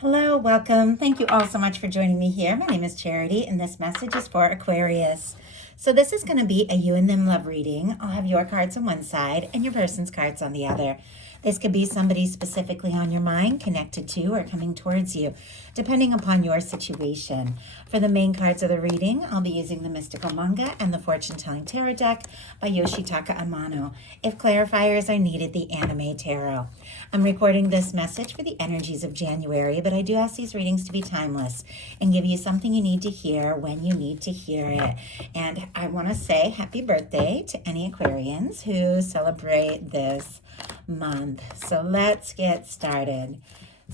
Hello, welcome. Thank you all so much for joining me here. My name is Charity, and this message is for Aquarius. So this is going to be a you and them love reading. I'll have your cards on one side and your person's cards on the other. This could be somebody specifically on your mind, connected to, or coming towards you, depending upon your situation. For the main cards of the reading, I'll be using the Mystical Manga and the Fortune Telling Tarot deck by Yoshitaka Amano. If clarifiers are needed, the Anime Tarot. I'm recording this message for the energies of January, but I do ask these readings to be timeless and give you something you need to hear when you need to hear it. And I want to say happy birthday to any Aquarians who celebrate this month. So let's get started.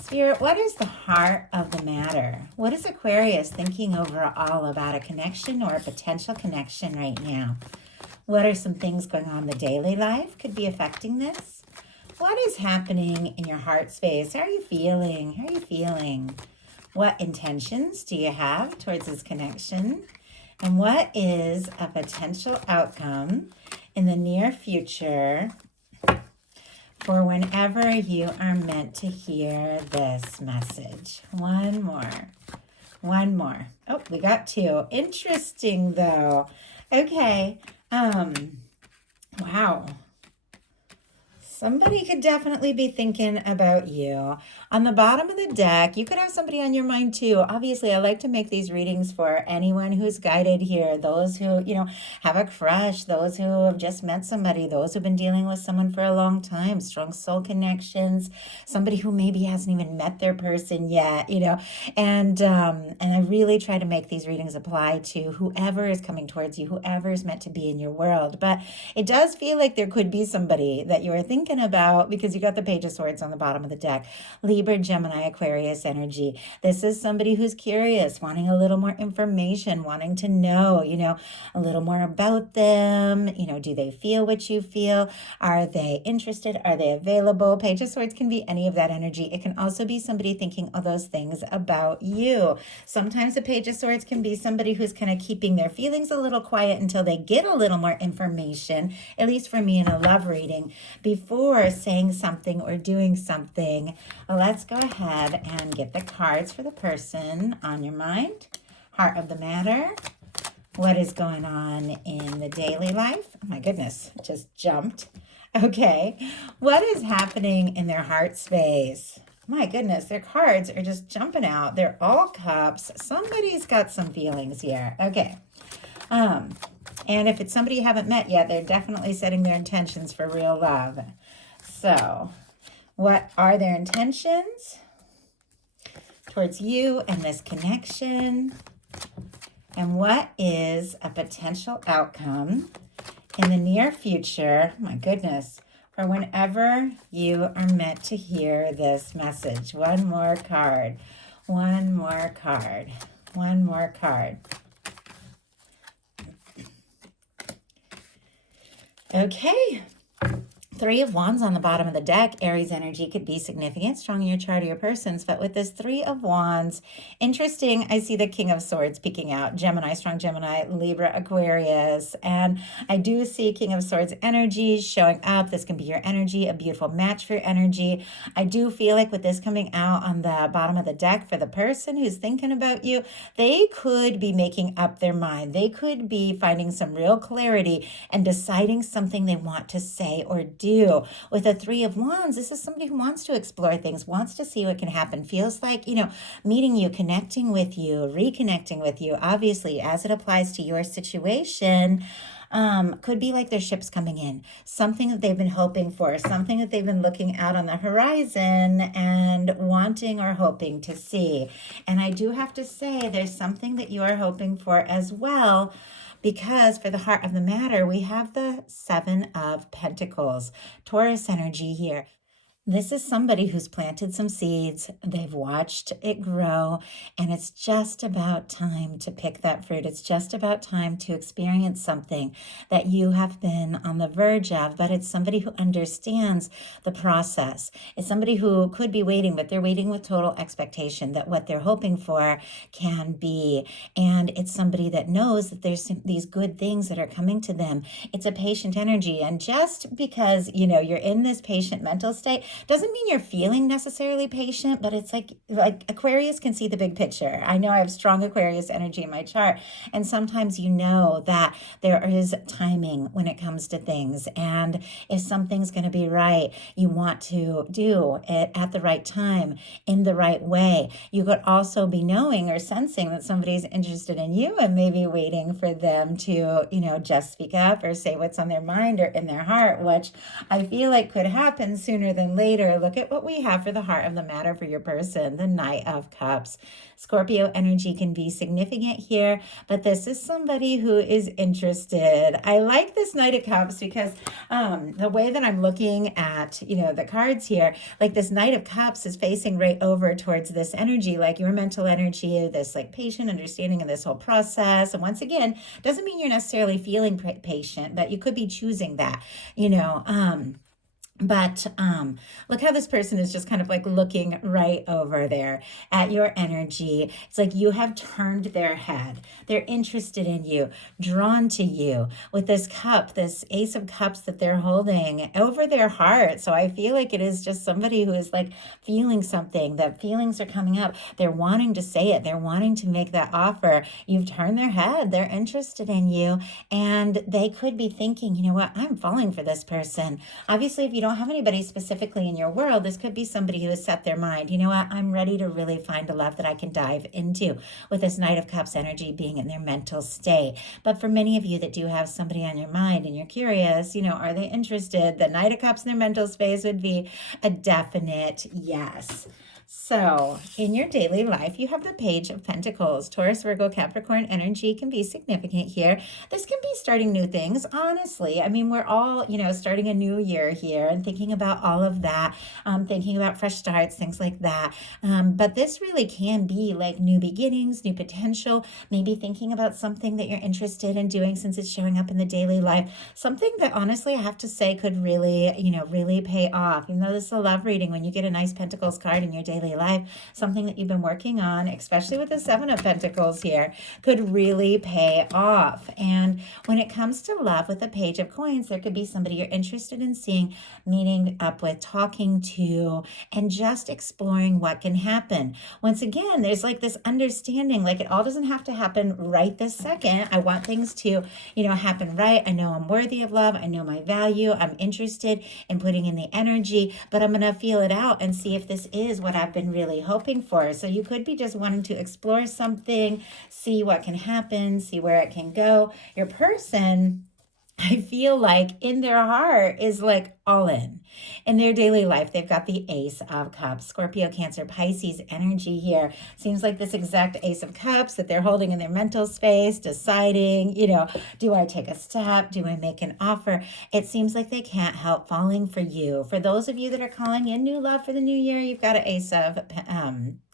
Spirit, what is the heart of the matter? What is Aquarius thinking overall about a connection or a potential connection right now? What are some things going on in the daily life could be affecting this? What is happening in your heart space? How are you feeling? How are you feeling? What intentions do you have towards this connection? And what is a potential outcome in the near future for whenever you are meant to hear this message? One more. Oh, we got two. Interesting though. Okay. Wow. Somebody could definitely be thinking about you. On the bottom of the deck, you could have somebody on your mind too. Obviously, I like to make these readings for anyone who's guided here. Those who, have a crush, those who have just met somebody, those who've been dealing with someone for a long time, strong soul connections, somebody who maybe hasn't even met their person yet, And I really try to make these readings apply to whoever is coming towards you, whoever is meant to be in your world. But it does feel like there could be somebody that you are thinking about because you got the Page of Swords on the bottom of the deck. Libra, Gemini, Aquarius energy. This is somebody who's curious, wanting a little more information, wanting to know, a little more about them. Do they feel what you feel? Are they interested? Are they available? Page of Swords can be any of that energy. It can also be somebody thinking all those things about you. Sometimes the Page of Swords can be somebody who's kind of keeping their feelings a little quiet until they get a little more information, at least for me in a love reading, before saying something or doing something. Let's go ahead and get the cards for the person on your mind. Heart of the matter. What is going on in the daily life? Oh my goodness, just jumped. Okay. What is happening in their heart space? My goodness, their cards are just jumping out. They're all cups. Somebody's got some feelings here. Okay. And if it's somebody you haven't met yet, they're definitely setting their intentions for real love. So, what are their intentions towards you and this connection? And what is a potential outcome in the near future? Oh my goodness. For whenever you are meant to hear this message. One more card. One more card. One more card. Okay. Three of Wands on the bottom of the deck. Aries energy could be significant, strong in your chart or your person's. But with this Three of Wands, interesting, I see the King of Swords peeking out. Gemini, strong Gemini, Libra, Aquarius. And I do see King of Swords energy showing up. This can be your energy, a beautiful match for your energy. I do feel like with this coming out on the bottom of the deck for the person who's thinking about you, they could be making up their mind. They could be finding some real clarity and deciding something they want to say or do. With the Three of Wands, this is somebody who wants to explore things, wants to see what can happen, feels like, meeting you, connecting with you, reconnecting with you, obviously, as it applies to your situation. Could be like their ship's coming in, something that they've been hoping for, something that they've been looking out on the horizon and wanting or hoping to see. And I do have to say, there's something that you are hoping for as well, because for the heart of the matter, we have the Seven of Pentacles, Taurus energy here. This is somebody who's planted some seeds, they've watched it grow, and it's just about time to pick that fruit. It's just about time to experience something that you have been on the verge of, but it's somebody who understands the process. It's somebody who could be waiting, but they're waiting with total expectation that what they're hoping for can be. And it's somebody that knows that there's these good things that are coming to them. It's a patient energy. And just because, you're in this patient mental state, Doesn't mean you're feeling necessarily patient, but it's like Aquarius can see the big picture. I know I have strong Aquarius energy in my chart, and sometimes you know that there is timing when it comes to things, and if something's going to be right, you want to do it at the right time in the right way. You could also be knowing or sensing that somebody's interested in you and maybe waiting for them to, just speak up or say what's on their mind or in their heart, which I feel like could happen sooner than later. Look at what we have for the heart of the matter for your person, the Knight of Cups. Scorpio energy can be significant here, but this is somebody who is interested. I like this Knight of Cups because the way that I'm looking at, the cards here, like this Knight of Cups is facing right over towards this energy, like your mental energy, this like patient understanding of this whole process. And once again, doesn't mean you're necessarily feeling patient, but you could be choosing that, but look how this person is just kind of like looking right over there at your energy. It's like you have turned their head. They're interested in you, drawn to you with this cup, this Ace of Cups that they're holding over their heart. So I feel like it is just somebody who is like feeling something. The feelings are coming up. They're wanting to say it. They're wanting to make that offer. You've turned their head. They're interested in you. And they could be thinking, you know what? I'm falling for this person. Obviously, if you don't have anybody specifically in your world, this could be somebody who has set their mind, you know what, I'm ready to really find a love that I can dive into, with this Knight of Cups energy being in their mental state. But for many of you that do have somebody on your mind and you're curious, are they interested? The Knight of Cups in their mental space would be a definite yes. So in your daily life, you have the Page of Pentacles. Taurus, Virgo, Capricorn energy can be significant here. This can be starting new things, honestly. I mean, we're all, starting a new year here and thinking about all of that, thinking about fresh starts, things like that. But this really can be like new beginnings, new potential, maybe thinking about something that you're interested in doing since it's showing up in the daily life. Something that honestly, I have to say could really, really pay off. Even though this is a love reading, when you get a nice Pentacles card in your daily life, something that you've been working on, especially with the Seven of Pentacles here, could really pay off. And when it comes to love with the Page of Coins, there could be somebody you're interested in seeing, meeting up with, talking to, and just exploring what can happen. Once again, there's like this understanding, like it all doesn't have to happen right this second. I want things to, happen right. I know I'm worthy of love. I know my value. I'm interested in putting in the energy, but I'm going to feel it out and see if this is what I've been really hoping for. So you could be just wanting to explore something, see what can happen, see where it can go. Your person, I feel like in their heart is like all in. In their daily life, they've got the Ace of Cups. Scorpio, Cancer, Pisces energy here. Seems like this exact Ace of Cups that they're holding in their mental space, deciding, do I take a step? Do I make an offer? It seems like they can't help falling for you. For those of you that are calling in new love for the new year, you've got an Ace of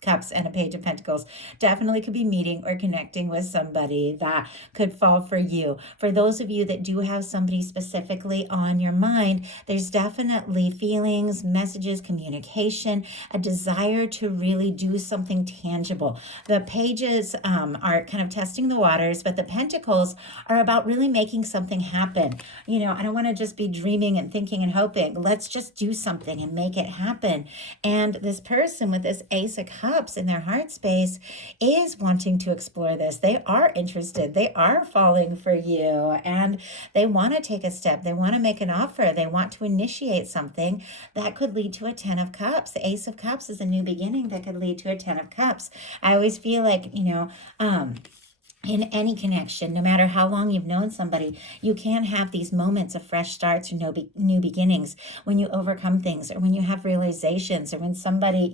Cups and a Page of Pentacles. Definitely could be meeting or connecting with somebody that could fall for you. For those of you that do have somebody specifically on your mind, there's definitely feelings, messages, communication, a desire to really do something tangible. The pages are kind of testing the waters, but the Pentacles are about really making something happen. I don't want to just be dreaming and thinking and hoping. Let's just do something and make it happen. And this person with this Ace of Cups in their heart space is wanting to explore this. They are interested. They are falling for you, and they want to take a step. They want to make an offer. They want to initiate something that could lead to a 10 of Cups. The Ace of Cups is a new beginning that could lead to a 10 of Cups. I always feel like, in any connection, no matter how long you've known somebody, you can have these moments of fresh starts or new beginnings when you overcome things, or when you have realizations, or when somebody,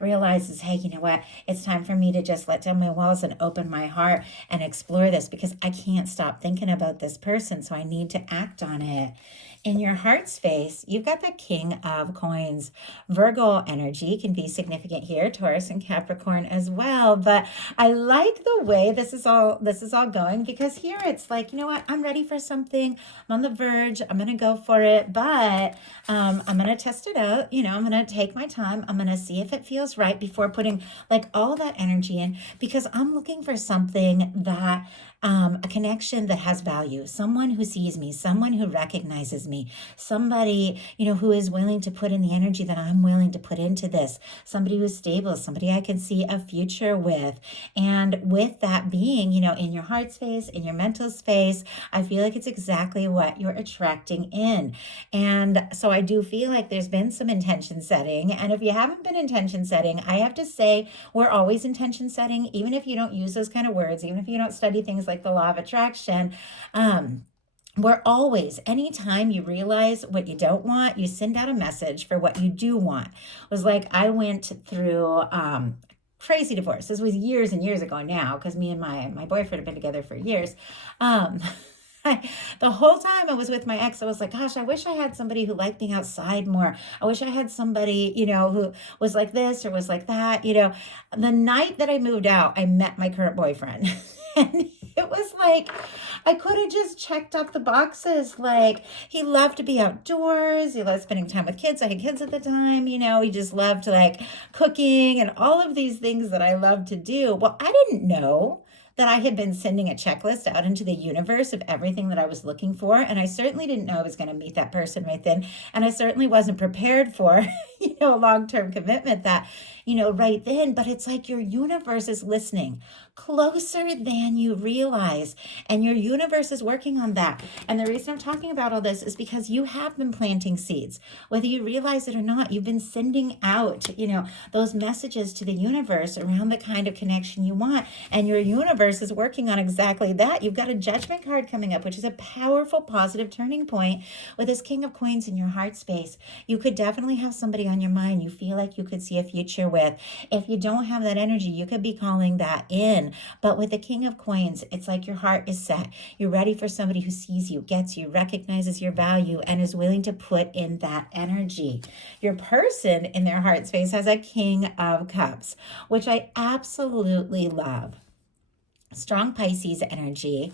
realizes, hey, you know what, it's time for me to just let down my walls and open my heart and explore this, because I can't stop thinking about this person, so I need to act on it. In your heart space, you've got the King of Coins. Virgo energy can be significant here, Taurus and Capricorn as well. But I like the way this is all going, because here it's like, you know what, I'm ready for something. I'm on the verge. I'm going to go for it, but I'm going to test it out. I'm going to take my time. I'm going to see if it feels right before putting like all that energy in, because I'm looking for something that a connection that has value, someone who sees me, someone who recognizes me, somebody, who is willing to put in the energy that I'm willing to put into this, somebody who's stable, somebody I can see a future with. And with that being, in your heart space, in your mental space, I feel like it's exactly what you're attracting in. And so I do feel like there's been some intention setting. And if you haven't been intention setting, I have to say we're always intention setting, even if you don't use those kind of words, even if you don't study things like the law of attraction. We're always, anytime you realize what you don't want, you send out a message for what you do want. It was like I went through crazy divorce. This was years and years ago now, because me and my boyfriend have been together for years. The whole time I was with my ex, I was like, gosh, I wish I had somebody who liked me outside more. I wish I had somebody, who was like this or was like that. The night that I moved out, I met my current boyfriend. And it was like, I could have just checked off the boxes. Like, he loved to be outdoors. He loved spending time with kids. I had kids at the time. He just loved like cooking and all of these things that I love to do. Well, I didn't know that I had been sending a checklist out into the universe of everything that I was looking for. And I certainly didn't know I was going to meet that person right then. And I certainly wasn't prepared for, a long-term commitment that, right then. But it's like your universe is listening closer than you realize. And your universe is working on that. And the reason I'm talking about all this is because you have been planting seeds. Whether you realize it or not, you've been sending out, those messages to the universe around the kind of connection you want. And your universe is working on exactly that. You've got a judgment card coming up, which is a powerful, positive turning point with this King of Coins in your heart space. You could definitely have somebody on your mind you feel like you could see a future with. If you don't have that energy, you could be calling that in. But with the King of Coins, it's like your heart is set. You're ready for somebody who sees you, gets you, recognizes your value, and is willing to put in that energy. Your person in their heart space has a King of Cups, which I absolutely love. Strong Pisces energy,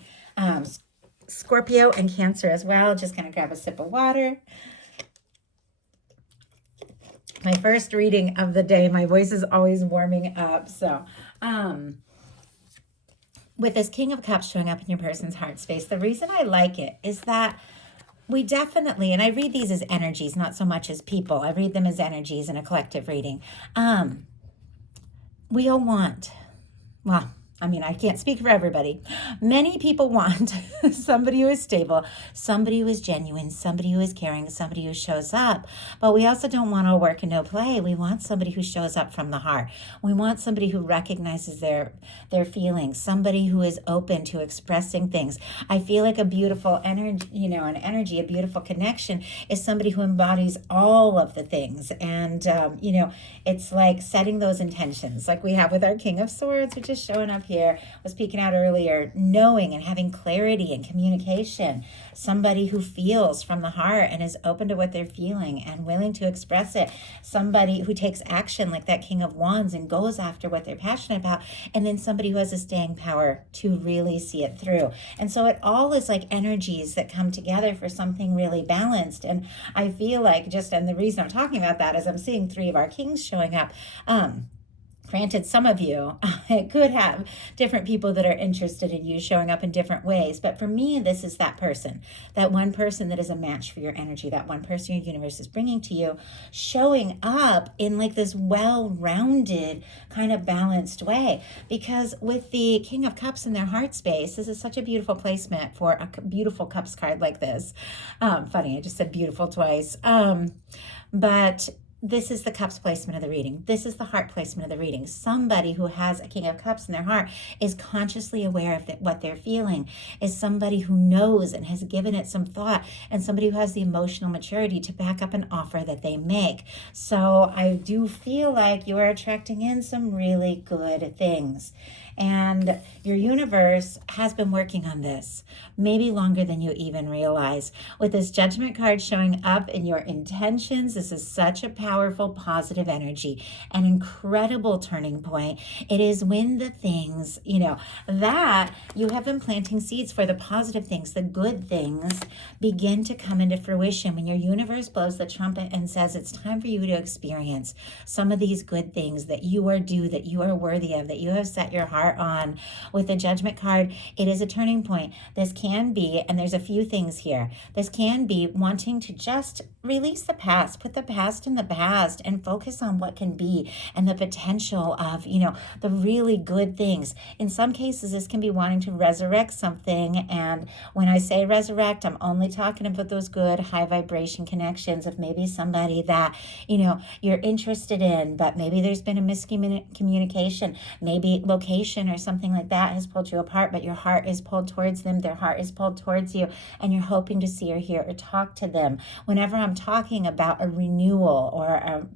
Scorpio and Cancer as well. Just gonna grab a sip of water. My first reading of the day. My voice is always warming up. So, with this King of Cups showing up in your person's heart space, the reason I like it is that we definitely, and I read these as energies, not so much as people. I read them as energies in a collective reading. We all want, well, I can't speak for everybody. Many people want somebody who is stable, somebody who is genuine, somebody who is caring, somebody who shows up. But we also don't want all work and no play. We want somebody who shows up from the heart. We want somebody who recognizes their feelings, somebody who is open to expressing things. I feel like a beautiful energy, a beautiful connection is somebody who embodies all of the things. And, it's like setting those intentions like we have with our King of Swords, which is showing up here, was speaking out earlier, knowing and having clarity and communication, somebody who feels from the heart and is open to what they're feeling and willing to express it, somebody who takes action like that King of Wands and goes after what they're passionate about, and then somebody who has a staying power to really see it through. And so it all is like energies that come together for something really balanced. And I feel like and the reason I'm talking about that is I'm seeing 3 of our kings showing up. Granted, some of you could have different people that are interested in you showing up in different ways. But for me, this is that person, that one person that is a match for your energy, that one person your universe is bringing to you, showing up in like this well-rounded kind of balanced way. Because with the King of Cups in their heart space, this is such a beautiful placement for a beautiful Cups card like this. Funny, I just said beautiful twice. But this is the Cups placement of the reading. This is the heart placement of the reading. Somebody who has a King of Cups in their heart is consciously aware of what they're feeling, is somebody who knows and has given it some thought, and somebody who has the emotional maturity to back up an offer that they make. So I do feel like you are attracting in some really good things. And your universe has been working on this, maybe longer than you even realize. With this Judgment card showing up in your intentions, this is such a powerful, positive energy, an incredible turning point. It is when the things, that you have been planting seeds for, the positive things, the good things, begin to come into fruition. When your universe blows the trumpet and says it's time for you to experience some of these good things that you are due, that you are worthy of, that you have set your heart heart on. With the Judgment card, it is a turning point. This can be, and there's a few things here, this can be wanting to just release the past, put the past in the past, and focus on what can be and the potential of, the really good things. In some cases, this can be wanting to resurrect something. And when I say resurrect, I'm only talking about those good high vibration connections of maybe somebody that, you're interested in, but maybe there's been a miscommunication, maybe location or something like that has pulled you apart, but your heart is pulled towards them, their heart is pulled towards you, and you're hoping to see or hear or talk to them. Whenever I'm talking about a renewal or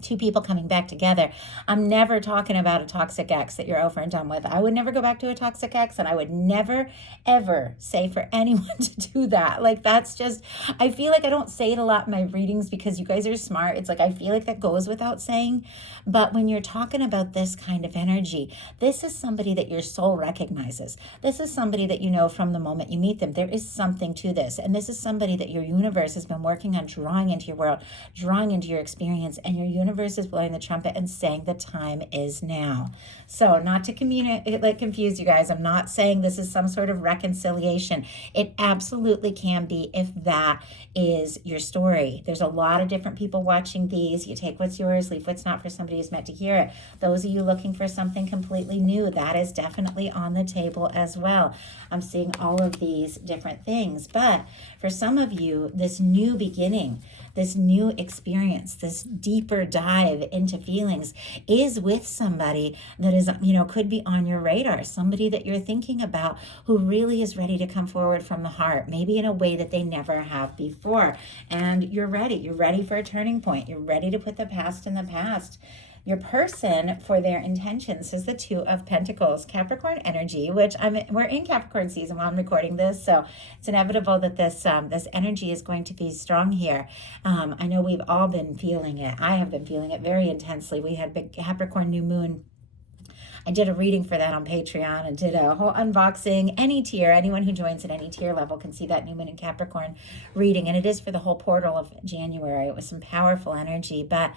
two people coming back together, I'm never talking about a toxic ex that you're over and done with. I would never go back to a toxic ex, and I would never, ever say for anyone to do that. Like, that's just, I feel like I don't say it a lot in my readings because you guys are smart. It's like, I feel like that goes without saying. But when you're talking about this kind of energy, this is somebody that your soul recognizes. This is somebody that you know from the moment you meet them. There is something to this. And this is somebody that your universe has been working on drawing into your world, drawing into your experience, and your universe is blowing the trumpet and saying the time is now. So not to confuse you guys, I'm not saying this is some sort of reconciliation. It absolutely can be if that is your story. There's a lot of different people watching these. You take what's yours, leave what's not for somebody who's meant to hear it. Those of you looking for something completely new, that is definitely on the table as well. I'm seeing all of these different things. But for some of you, this new beginning, this new experience, this deeper dive into feelings is with somebody that is, could be on your radar, somebody that you're thinking about who really is ready to come forward from the heart, maybe in a way that they never have before. And you're ready. You're ready for a turning point. You're ready to put the past in the past. Your person, for their intentions, is the Two of Pentacles, Capricorn energy, which we're in Capricorn season while I'm recording this, so it's inevitable that this energy is going to be strong here. I know we've all been feeling it. I have been feeling it very intensely. We had big Capricorn new moon. I did a reading for that on Patreon and did a whole unboxing. Any tier, anyone who joins at any tier level can see that new moon in Capricorn reading, and it is for the whole portal of January. It was some powerful energy, but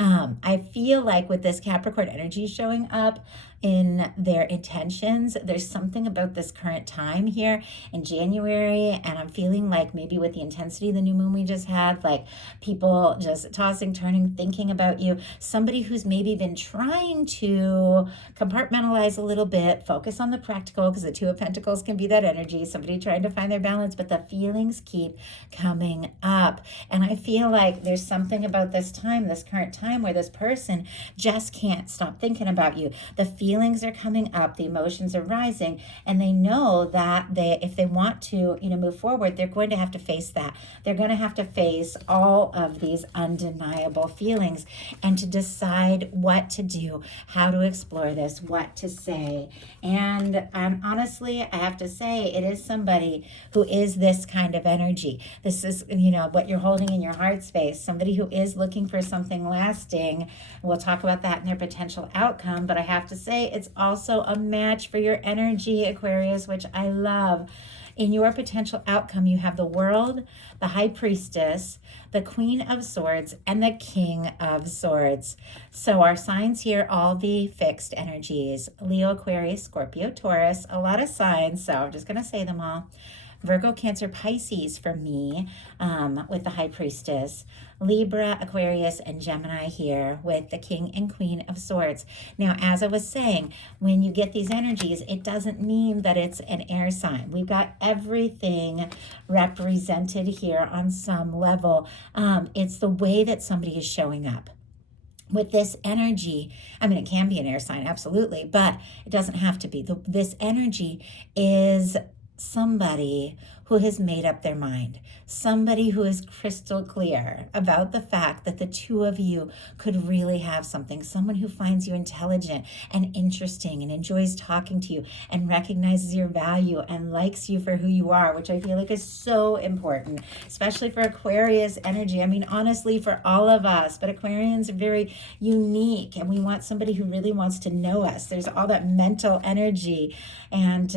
I feel like with this Capricorn energy showing up in their intentions, there's something about this current time here in January, and I'm feeling like maybe with the intensity of the new moon we just had, like people just tossing, turning, thinking about you, somebody who's maybe been trying to compartmentalize a little bit, focus on the practical, because the Two of Pentacles can be that energy, somebody trying to find their balance, but the feelings keep coming up. And I feel like there's something about this time, this current time, where this person just can't stop thinking about you. The feelings are coming up, the emotions are rising, and they know that if they want to, move forward, they're going to have to face that. They're going to have to face all of these undeniable feelings and to decide what to do, how to explore this, what to say. And honestly, I have to say, it is somebody who is this kind of energy. This is, what you're holding in your heart space, somebody who is looking for something lasting. We'll talk about that in their potential outcome, but I have to say, it's also a match for your energy, Aquarius, which I love. In your potential outcome, you have the World, the High Priestess, the Queen of Swords, and the King of Swords. So our signs here, all the fixed energies: Leo, Aquarius, Scorpio, Taurus, a lot of signs, so I'm just going to say them all. Virgo, Cancer, Pisces for me with the High Priestess, Libra, Aquarius, and Gemini here with the King and Queen of Swords. Now, as I was saying, when you get these energies, it doesn't mean that it's an air sign. We've got everything represented here on some level. It's the way that somebody is showing up. With this energy, it can be an air sign, absolutely, but it doesn't have to be. This energy is somebody who has made up their mind, somebody who is crystal clear about the fact that the two of you could really have something, someone who finds you intelligent and interesting and enjoys talking to you and recognizes your value and likes you for who you are, which I feel like is so important, especially for Aquarius energy. Honestly, for all of us, but Aquarians are very unique, and we want somebody who really wants to know us. There's all that mental energy, and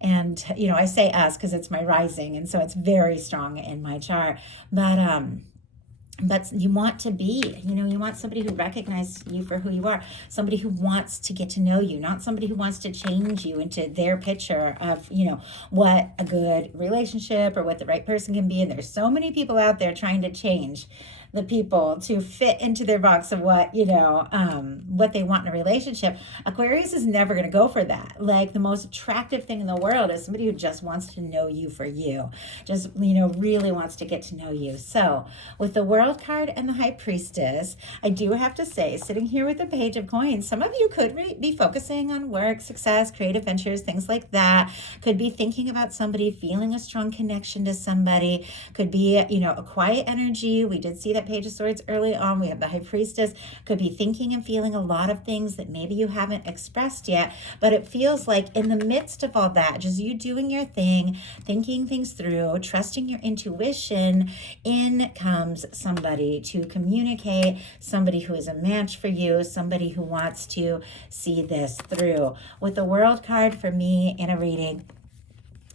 I say us because it's my rising, and so it's very strong in my chart. But but you want to be, you want somebody who recognizes you for who you are, somebody who wants to get to know you, not somebody who wants to change you into their picture of, what a good relationship or what the right person can be. And there's so many people out there trying to change the people to fit into their box of what what they want in a relationship. Aquarius is never going to go for that. Like, the most attractive thing in the world is somebody who just wants to know you for you, just really wants to get to know you. So with the World card and the High Priestess, I do have to say, sitting here with the Page of Coins, some of you could be focusing on work, success, creative ventures, things like that. Could be thinking about somebody, feeling a strong connection to somebody. Could be a quiet energy. We did see that Page of Swords early on. We have the High Priestess. Could be thinking and feeling a lot of things that maybe you haven't expressed yet, but it feels like in the midst of all that, just you doing your thing, thinking things through, trusting your intuition, in comes somebody to communicate, somebody who is a match for you, somebody who wants to see this through. With the World card for me in a reading,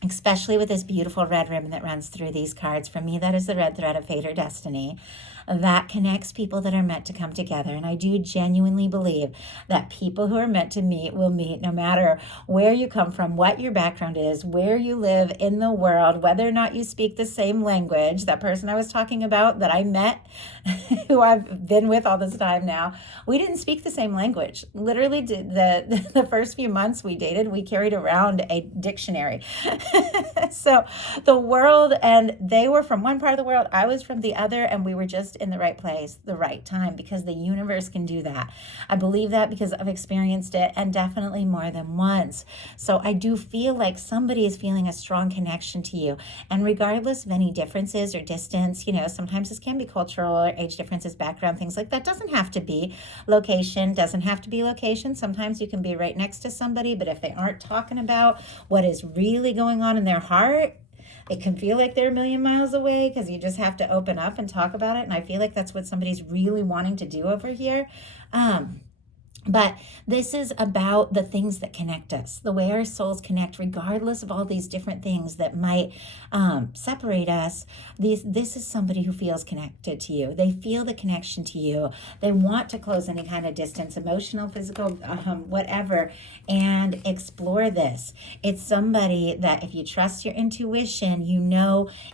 especially with this beautiful red ribbon that runs through these cards, for me, that is the red thread of fate or destiny that connects people that are meant to come together. And I do genuinely believe that people who are meant to meet will meet, no matter where you come from, what your background is, where you live in the world, whether or not you speak the same language. That person I was talking about that I met, who I've been with all this time now, we didn't speak the same language. Literally, the first few months we dated, we carried around a dictionary. So the world, and they were from one part of the world, I was from the other, and we were just in the right place, the right time, because the universe can do that. I believe that because I've experienced it, and definitely more than once. So I do feel like somebody is feeling a strong connection to you. And regardless of any differences or distance, sometimes this can be cultural or age differences, background, things like that. Doesn't have to be location, doesn't have to be location. Sometimes you can be right next to somebody, but if they aren't talking about what is really going on in their heart, it can feel like they're a million miles away, because you just have to open up and talk about it. And I feel like that's what somebody's really wanting to do over here. But this is about the things that connect us, the way our souls connect, regardless of all these different things that might separate us. This is somebody who feels connected to you. They feel the connection to you. They want to close any kind of distance, emotional, physical, whatever, and explore this. It's somebody that, if you trust your intuition,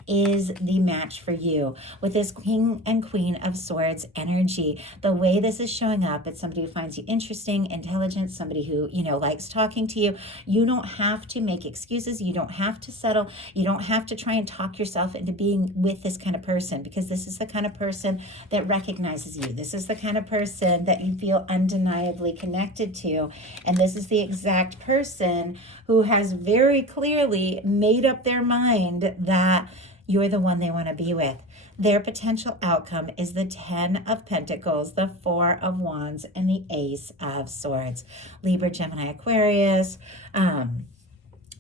is the match for you. With this King and Queen of Swords energy, the way this is showing up, it's somebody who finds you interesting, intelligent, somebody who, likes talking to you. You don't have to make excuses. You don't have to settle. You don't have to try and talk yourself into being with this kind of person, because this is the kind of person that recognizes you. This is the kind of person that you feel undeniably connected to. And this is the exact person who has very clearly made up their mind that you're the one they want to be with. Their potential outcome is the 10 of Pentacles, the 4 of Wands, and the Ace of Swords. Libra, Gemini, Aquarius,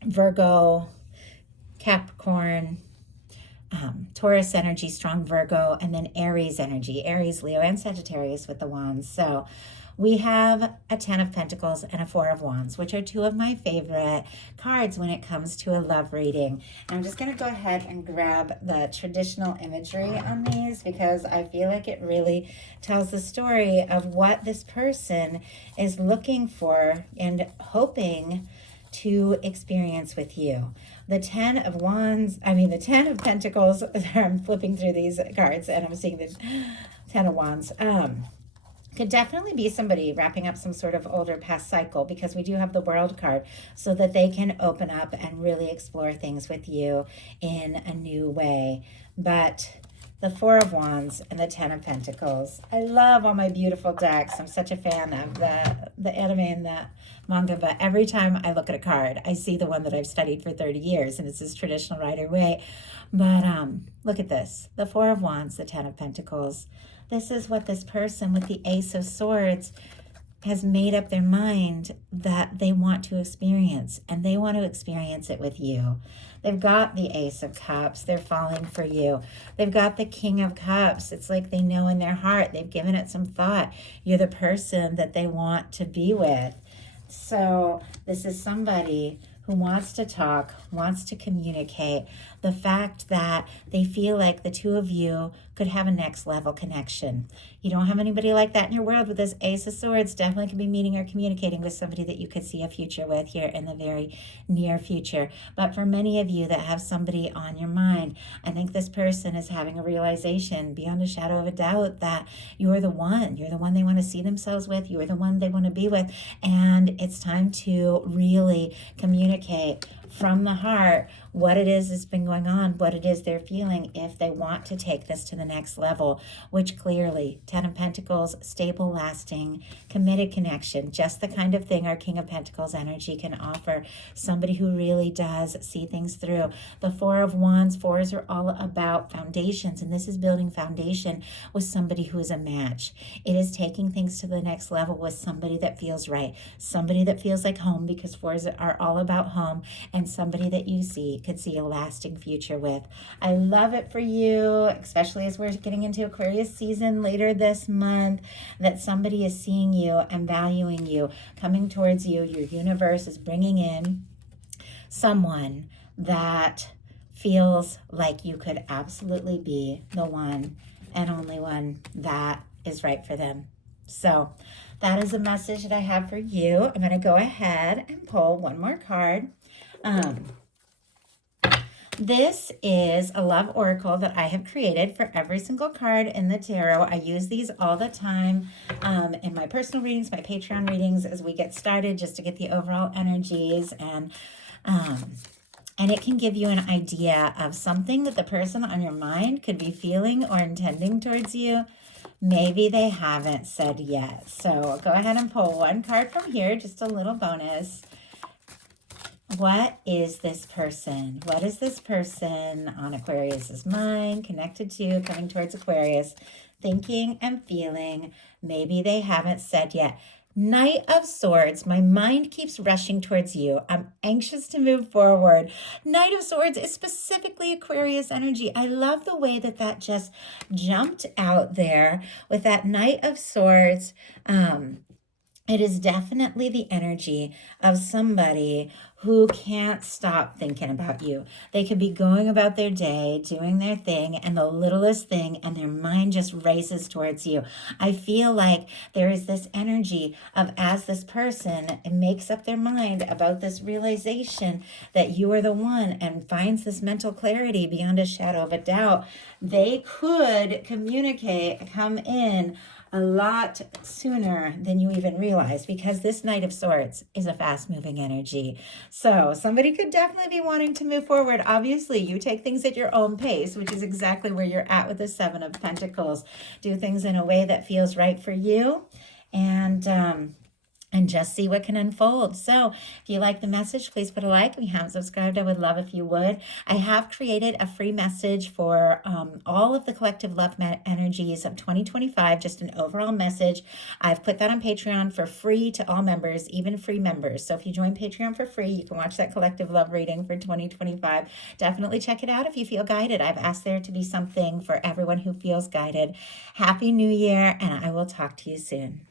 Virgo, Capricorn, Taurus energy, strong Virgo, and then Aries energy, Aries, Leo, and Sagittarius with the Wands. So we have a 10 of Pentacles and a 4 of Wands, which are two of my favorite cards when it comes to a love reading. And I'm just going to go ahead and grab the traditional imagery on these, because I feel like it really tells the story of what this person is looking for and hoping to experience with you. The 10 of Pentacles, I'm flipping through these cards and I'm seeing the 10 of Wands. Could definitely be somebody wrapping up some sort of older past cycle, because we do have the World card, so that they can open up and really explore things with you in a new way. But the 4 of Wands and the 10 of Pentacles. I love all my beautiful decks. I'm such a fan of the anime and the manga, but every time I look at a card, I see the one that I've studied for 30 years, and it's this traditional Rider-Waite. But look at this. The 4 of Wands, the 10 of Pentacles. This is what this person with the Ace of Swords has made up their mind that they want to experience, and they want to experience it with you. They've got the Ace of Cups. They're falling for you. They've got the King of Cups. It's like they know in their heart. They've given it some thought. You're the person that they want to be with. So this is somebody who wants to talk, wants to communicate. The fact that they feel like the two of you could have a next level connection. You don't have anybody like that in your world with this Ace of Swords. Definitely could be meeting or communicating with somebody that you could see a future with here in the very near future. But for many of you that have somebody on your mind, I think this person is having a realization beyond a shadow of a doubt that you're the one. You're the one they want to see themselves with. You're the one they want to be with. And it's time to really communicate from the heart what it is that's been going on, what it is they're feeling if they want to take this to the next level, which clearly, Ten of Pentacles, stable, lasting, committed connection, just the kind of thing our King of Pentacles energy can offer. Somebody who really does see things through. The Four of Wands, fours are all about foundations, and this is building foundation with somebody who is a match. It is taking things to the next level with somebody that feels right, somebody that feels like home, because fours are all about home, and somebody that you could see a lasting future with. I love it for you, especially as we're getting into Aquarius season later this month, that somebody is seeing you and valuing you, coming towards you. Your universe is bringing in someone that feels like you could absolutely be the one and only one that is right for them. So that is a message that I have for you. I'm going to go ahead and pull one more card. This is a love oracle that I have created for every single card in the tarot. I use these all the time in my personal readings, my Patreon readings, as we get started, just to get the overall energies, and it can give you an idea of something that the person on your mind could be feeling or intending towards you. Maybe they haven't said yet. So go ahead and pull one card from here, just a little bonus. What is this person? What is this person on Aquarius's mind, connected to, coming towards Aquarius, thinking and feeling? Maybe they haven't said yet. Knight of Swords, my mind keeps rushing towards you. I'm anxious to move forward. Knight of Swords is specifically Aquarius energy. I love the way that that just jumped out there with that Knight of Swords. It is definitely the energy of somebody who can't stop thinking about you. They could be going about their day, doing their thing, and the littlest thing, and their mind just races towards you. I feel like there is this energy of, as this person makes up their mind about this realization that you are the one and finds this mental clarity beyond a shadow of a doubt, they could communicate, come in a lot sooner than you even realize, because this Knight of Swords is a fast-moving energy. So somebody could definitely be wanting to move forward. Obviously, you take things at your own pace, which is exactly where you're at with the Seven of Pentacles. Do things in a way that feels right for you, and just see what can unfold. So if you like the message, please put a like. If you haven't subscribed, I would love if you would. I have created a free message for all of the collective love energies of 2025, just an overall message. I've put that on Patreon for free to all members, even free members. So if you join Patreon for free, you can watch that collective love reading for 2025. Definitely check it out if you feel guided. I've asked there to be something for everyone who feels guided. Happy New Year, and I will talk to you soon.